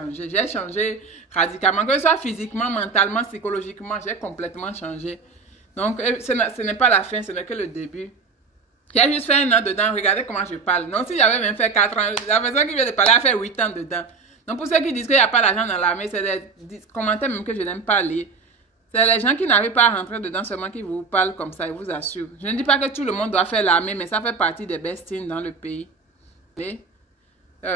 changé. J'ai changé radicalement. Que ce soit physiquement, mentalement, psychologiquement, j'ai complètement changé. Donc, ce n'est pas la fin, ce n'est que le début. J'ai juste fait 1 an dedans. Regardez comment je parle. Donc, si j'avais même fait 4 ans, la personne qui vient de parler a fait 8 ans dedans. Donc, pour ceux qui disent qu'il n'y a pas d'argent dans l'armée, c'est des commentaires même que je n'aime pas lire. C'est les gens qui n'arrivent pas à rentrer dedans seulement qui vous parlent comme ça, ils vous assurent. Je ne dis pas que tout le monde doit faire l'armée, mais ça fait partie des best things dans le pays.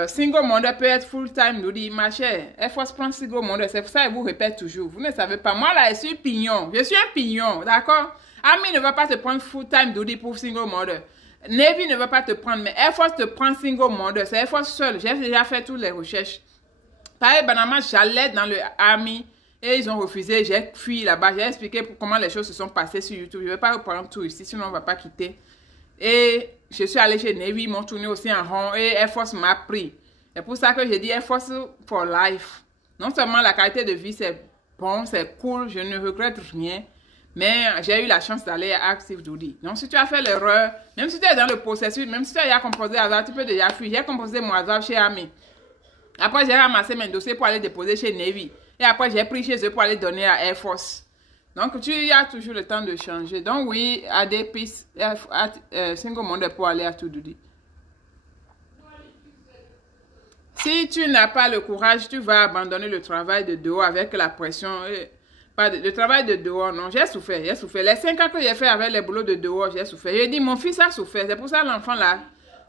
Single mother peut être full-time, nous dit, ma chère, Air Force prend single mother, c'est pour ça que je vous répète toujours. Vous ne savez pas, moi là, je suis pignon, je suis un pignon, d'accord? Army ne va pas te prendre full-time, nous dit, pour single mother. Navy ne va pas te prendre, mais Air Force te prend single mother, c'est Air Force seul. J'ai déjà fait toutes les recherches. Pareil, banalement, j'allais dans le Army. Et ils ont refusé, j'ai fui là-bas, j'ai expliqué comment les choses se sont passées sur YouTube. Je ne vais pas reprendre tout ici, sinon on ne va pas quitter. Et je suis allée chez Navy, ils m'ont tourné aussi en rond et Air Force m'a pris. C'est pour ça que j'ai dit Air Force for life. Non seulement la qualité de vie, c'est bon, c'est cool, je ne regrette rien, mais j'ai eu la chance d'aller à Active Duty. Donc si tu as fait l'erreur, même si tu es dans le processus, même si tu as déjà composé hasard, tu peux déjà fuir. J'ai composé mon hasard chez Army. Après, j'ai ramassé mes dossiers pour aller déposer chez Navy. Et après, j'ai pris chez eux pour aller donner à Air Force. Donc, tu as toujours le temps de changer. Donc, oui, à des pistes, single mother pour aller à tout duty. Si tu n'as pas le courage, tu vas abandonner le travail de dehors avec la pression. Le travail de dehors, non, j'ai souffert, j'ai souffert. Les 5 ans que j'ai fait avec les boulots de dehors, j'ai souffert. J'ai dit, mon fils a souffert. C'est pour ça l'enfant là,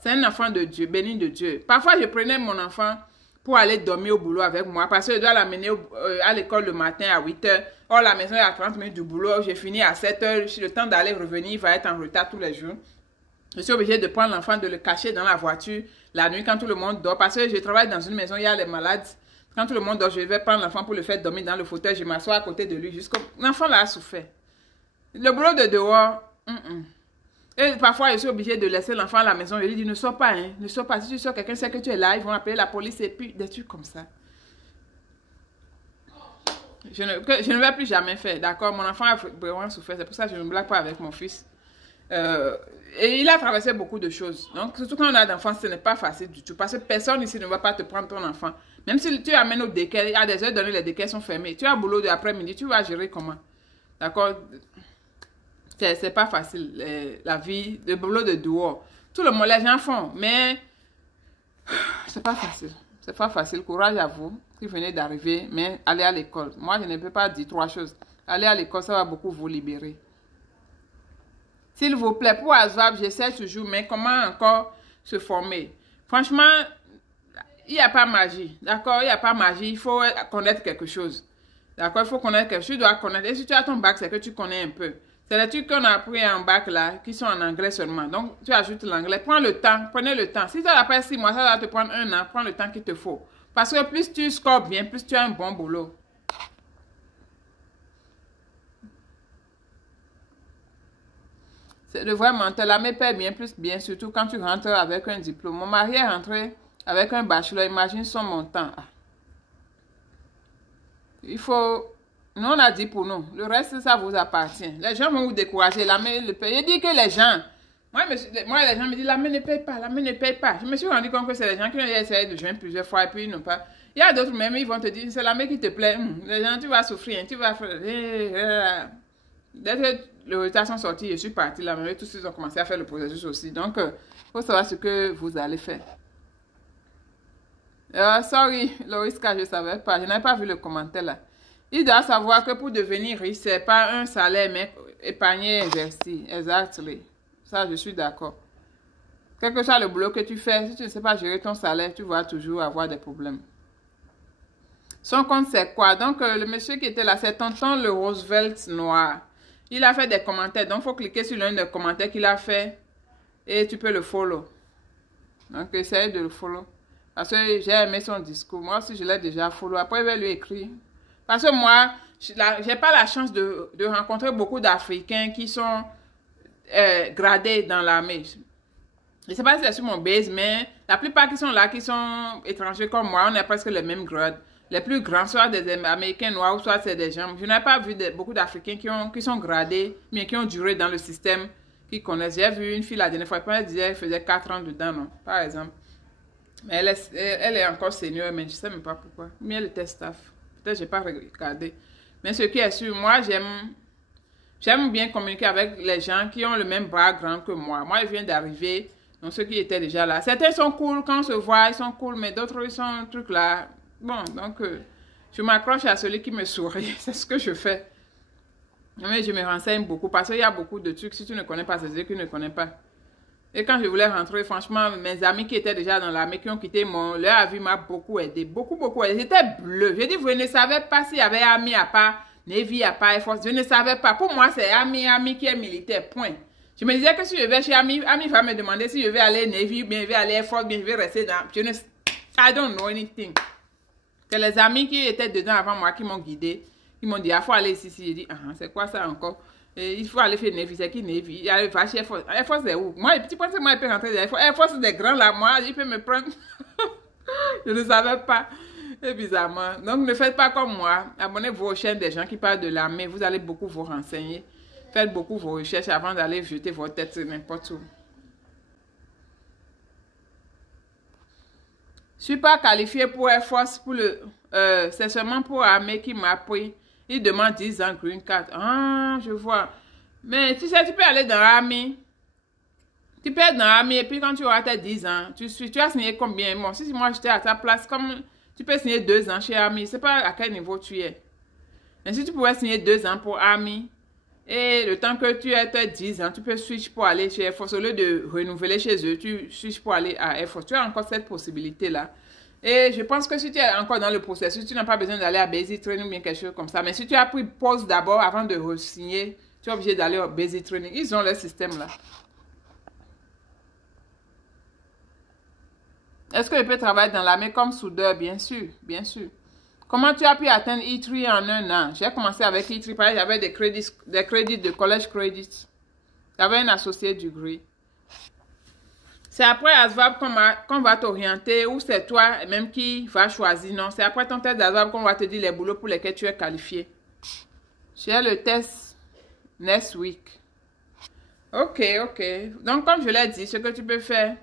c'est un enfant de Dieu, béni de Dieu. Parfois, je prenais mon enfant pour aller dormir au boulot avec moi, parce que je dois l'amener à l'école le matin à 8 h. Or, la maison est à 30 minutes du boulot, j'ai fini à 7 h. Le temps d'aller revenir, il va être en retard tous les jours. Je suis obligée de prendre l'enfant, de le cacher dans la voiture la nuit quand tout le monde dort, parce que je travaille dans une maison, il y a les malades. Quand tout le monde dort, je vais prendre l'enfant pour le faire dormir dans le fauteuil, je m'assois à côté de lui, jusqu'au... L'enfant là a souffert. Le boulot de dehors, Et parfois, je suis obligée de laisser l'enfant à la maison. Je lui dis, ne sors pas, hein. Ne sors pas. Si tu sors, quelqu'un sait que tu es là, ils vont appeler la police et puis des trucs comme ça. Je ne vais plus jamais faire, d'accord? Mon enfant a vraiment souffert. C'est pour ça que je ne blague pas avec mon fils. Et il a traversé beaucoup de choses. Donc, surtout quand on a d'enfants, ce n'est pas facile du tout. Parce que personne ici ne va pas te prendre ton enfant. Même si tu amènes au déquai, à des heures données, les déquais sont fermés. Tu as boulot de l'après-midi, tu vas gérer comment? D'accord? C'est pas facile, la vie, le boulot de dehors. Tout le monde, les gens font, mais c'est pas facile. C'est pas facile. Courage à vous qui venez d'arriver, mais allez à l'école. Moi, je ne peux pas dire 3 choses. Allez à l'école, ça va beaucoup vous libérer. S'il vous plaît, pour ASVAB, j'essaie toujours, mais comment encore se former? Franchement, il n'y a pas magie, d'accord? Il n'y a pas magie, il faut connaître quelque chose. D'accord? Il faut connaître quelque chose, tu dois connaître. Et si tu as ton bac, c'est que tu connais un peu. C'est les trucs qu'on a appris en bac là, qui sont en anglais seulement. Donc, tu ajoutes l'anglais. Prends le temps, prenez le temps. Si tu as après 6 mois, ça va te prendre 1 an. Prends le temps qu'il te faut. Parce que plus tu scores bien, plus tu as un bon boulot. C'est le vrai mental. La paie bien plus bien, surtout quand tu rentres avec un diplôme. Mon mari est rentré avec un bachelor. Imagine son montant. Il faut... Nous, on a dit pour nous. Le reste, ça vous appartient. Les gens vont vous décourager. L'armée ne paye. Je dis que les gens... Moi, les gens me disent, l'armée ne paye pas, l'armée ne paye pas. Je me suis rendu compte que c'est les gens qui ont essayé de joindre plusieurs fois et puis ils n'ont pas... Il y a d'autres même, ils vont te dire, c'est l'armée qui te plaît. Les gens, tu vas souffrir, tu vas faire... Dès que les résultats sont sortis, je suis partie là, mais tous ils ont commencé à faire le processus aussi. Donc, il faut savoir ce que vous allez faire. Sorry, Loïska, je ne savais pas. Je n'avais pas vu le commentaire là. Il doit savoir que pour devenir riche, ce n'est pas un salaire, mais épargner et investir. Exactement. Ça, je suis d'accord. Quel que soit le boulot que tu fais, si tu ne sais pas gérer ton salaire, tu vas toujours avoir des problèmes. Son compte, c'est quoi? Donc, le monsieur qui était là, c'est Tonton le Roosevelt noir. Il a fait des commentaires. Donc, il faut cliquer sur l'un des commentaires qu'il a fait et tu peux le follow. Donc, essaye de le follow. Parce que j'ai aimé son discours. Moi aussi, je l'ai déjà follow. Après, il va lui écrire. Parce que moi, je n'ai pas la chance de rencontrer beaucoup d'Africains qui sont gradés dans l'armée. Je ne sais pas si c'est sur mon base, mais la plupart qui sont là, qui sont étrangers comme moi, on a presque le même grade. Les plus grands, soit des Américains noirs, soit c'est des gens. Je n'ai pas vu beaucoup d'Africains qui sont gradés, mais qui ont duré dans le système, qui connaissent. J'ai vu une fille la dernière fois, elle disait qu'elle faisait 4 ans dedans, non, par exemple. Mais elle est encore senior, mais je ne sais même pas pourquoi. Mais elle était staff. Peut-être que je n'ai pas regardé. Mais ce qui est sûr, moi, j'aime bien communiquer avec les gens qui ont le même background que moi. Moi, je viens d'arriver, donc ceux qui étaient déjà là. Certains sont cool, quand on se voit, ils sont cool, mais d'autres, ils sont trucs là. Bon, donc, je m'accroche à celui qui me sourit. C'est ce que je fais. Mais je me renseigne beaucoup parce qu'il y a beaucoup de trucs. Si tu ne connais pas, c'est ceux qui ne connaissent pas. Et quand je voulais rentrer, franchement, mes amis qui étaient déjà dans l'armée, qui ont quitté leur avis m'a beaucoup aidé. Beaucoup, beaucoup aidé. J'étais bleu. Je dis, vous ne savez pas s'il y avait Army à part, Navy à part, Air Force. Je ne savais pas. Pour moi, c'est Army qui est militaire. Point. Je me disais que si je vais chez Army va me demander si je vais aller Navy, bien je vais aller Air Force, bien je vais rester dans... I don't know anything. C'est les amis qui étaient dedans avant moi qui m'ont guidé. Ils m'ont dit, il faut aller ici. J'ai dit, c'est quoi ça encore? Et il faut aller faire Navy, c'est qui Navy? Il allait chez Air Force. Air Force, c'est où? Moi, les petits points, moi, il peut rentrer dans Air Force. Air Force, c'est des grands là. Moi, il peut me prendre. Je ne savais pas. Et bizarrement. Donc, ne faites pas comme moi. Abonnez-vous aux chaînes des gens qui parlent de l'armée. Vous allez beaucoup vous renseigner. Faites beaucoup vos recherches avant d'aller jeter votre tête sur n'importe où. Je ne suis pas qualifiée pour Air Force. C'est seulement pour l'armée qui m'a pris. Il demande 10 ans green card. Ah, je vois. Mais tu sais, tu peux aller dans l'armée. Tu peux être dans l'armée et puis quand tu auras tes 10 ans, tu as signé combien? Bon, si moi j'étais à ta place, comme tu peux signer 2 ans chez l'armée, je ne sais pas à quel niveau tu es. Mais si tu pouvais signer 2 ans pour l'armée, et le temps que tu as tes 10 ans, tu peux switch pour aller chez Air Force. Au lieu de renouveler chez eux, tu switches pour aller à Air Force. Tu as encore cette possibilité-là. Et je pense que si tu es encore dans le processus, tu n'as pas besoin d'aller à Basic Training ou bien quelque chose comme ça. Mais si tu as pris pause d'abord avant de re-signer, tu es obligé d'aller au Basic Training. Ils ont leur système là. Est-ce que je peux travailler dans l'armée comme soudeur? Bien sûr, bien sûr. Comment tu as pu atteindre E3 en 1 an? J'ai commencé avec E3, parce que j'avais des crédits de college credits. J'avais un associé degree. C'est après ASVAB qu'on va t'orienter ou c'est toi même qui va choisir. Non, c'est après ton test d'ASVAB qu'on va te dire les boulots pour lesquels tu es qualifié. J'ai le test next week. Ok, ok. Donc, comme je l'ai dit, ce que tu peux faire,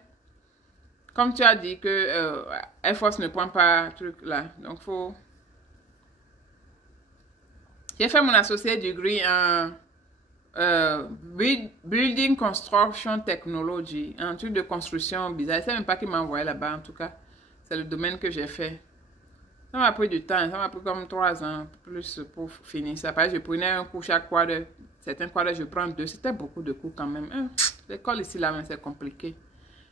comme tu as dit que Air Force ne prend pas truc là. Donc, faut... J'ai fait mon associé degree en... Building Construction Technology, un truc de construction bizarre. Je ne sais même pas qui m'a envoyé là-bas, en tout cas. C'est le domaine que j'ai fait. Ça m'a pris du temps, ça m'a pris comme 3 ans plus pour finir ça. Parce que je prenais un cours chaque quart. Certains quarts, je prends 2. C'était beaucoup de cours quand même. L'école ici, là, c'est compliqué.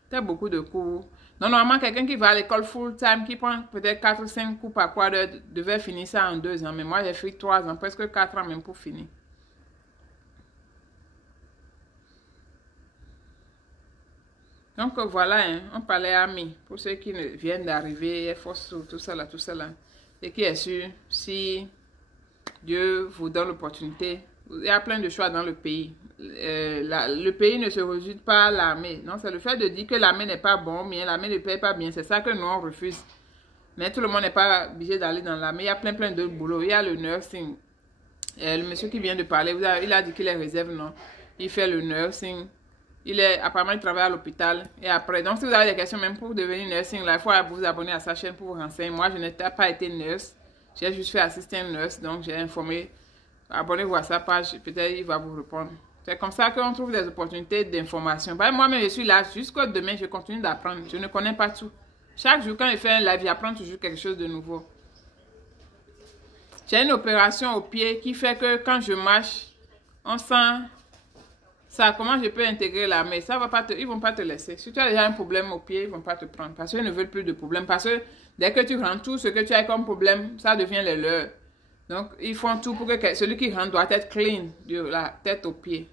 C'était beaucoup de cours. Normalement, quelqu'un qui va à l'école full-time, qui prend peut-être 4 ou 5 cours par quart, devait finir ça en 2 ans. Mais moi, j'ai fait 3 ans, presque 4 ans même pour finir. Donc voilà, hein, on parlait amis. Pour ceux qui viennent d'arriver, Air Force, tout ça là, tout ça là. Et qui est sûr, si Dieu vous donne l'opportunité, il y a plein de choix dans le pays. Le pays ne se résume pas à l'armée. Non, c'est le fait de dire que l'armée n'est pas bon, bien, l'armée ne paye pas bien. C'est ça que nous on refuse. Mais tout le monde n'est pas obligé d'aller dans l'armée. Il y a plein d'autres boulots. Il y a le nursing. Le monsieur qui vient de parler, il a dit qu'il est réserve, non. Il fait le nursing. Apparemment, il travaille à l'hôpital. Et après, donc si vous avez des questions, même pour devenir nursing, là, il faut vous abonner à sa chaîne pour vous renseigner. Moi, je n'ai pas été nurse. J'ai juste fait assistant nurse, donc j'ai informé. Abonnez-vous à sa page, peut-être il va vous répondre. C'est comme ça qu'on trouve des opportunités d'information. Moi-même, je suis là jusqu'au demain, je continue d'apprendre. Je ne connais pas tout. Chaque jour, quand je fais un live, j'apprends toujours quelque chose de nouveau. J'ai une opération au pied qui fait que quand je marche, on sent... Ça, comment je peux intégrer l'armée? Ça va pas ils vont pas te laisser. Si tu as déjà un problème au pied, ils vont pas te prendre. Parce qu'ils ne veulent plus de problème. Parce que dès que tu rentres, tout ce que tu as comme problème, ça devient le leur. Donc, ils font tout pour que celui qui rentre doit être clean de la tête aux pieds.